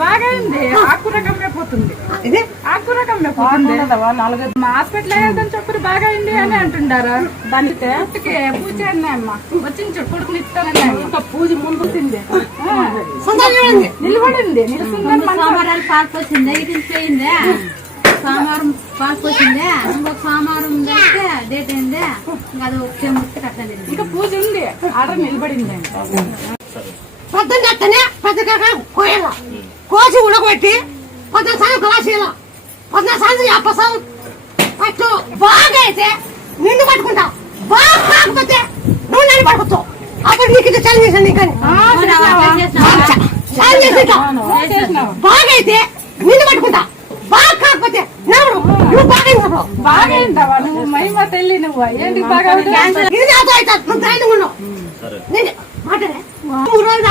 బాగైంది ఆకుర కమ్మైపోతుంది ఆకుర కమ్మైపోతుంది మా హాస్పిటల్ అయ్యేదని చెప్పి బాగైంది అని అంటుండారు దానికి పూజ అమ్మ వచ్చింది కొడుకుని ఇస్తానని పూజ ముందు నిలబడింది సోమవారాలు పాలు పోసిందే ఇది పోయిందే సోమవారం పాలు పోసిందే ఇంకొక సోమవారం డేట్ అయిందే ఇంకా అది వచ్చే ముట్టి కట్టలేదు ఇంకా పూజ ఉంది ఆర్డర్ నిలబడింది పొద్దున్న చెప్తానే పెద్ద కోయాల కోసి ఉడకబెట్టి పొద్దున్న సాయం కలాసీల పొద్దున్న సాయంత్రం అప్పసం పట్టు బాగా అయితే నిండు పట్టుకుంటావు బాగా కాకపోతే నువ్వు నన్ను పట్టుకుంటావు అప్పుడు నీకు ఇది చలి చేశాను నీకు చలి చేసి బాగా అయితే నిండు పట్టుకుంటా బాగా కాకపోతే నువ్వు బాగైందవా నువ్వు మహిమ తెల్లి నువ్వు ఏంటి బాగా ఇది నాతో అవుతా నువ్వు ట్రైనింగ్ ఉన్నావు మాట్లాడే 3 రోజులు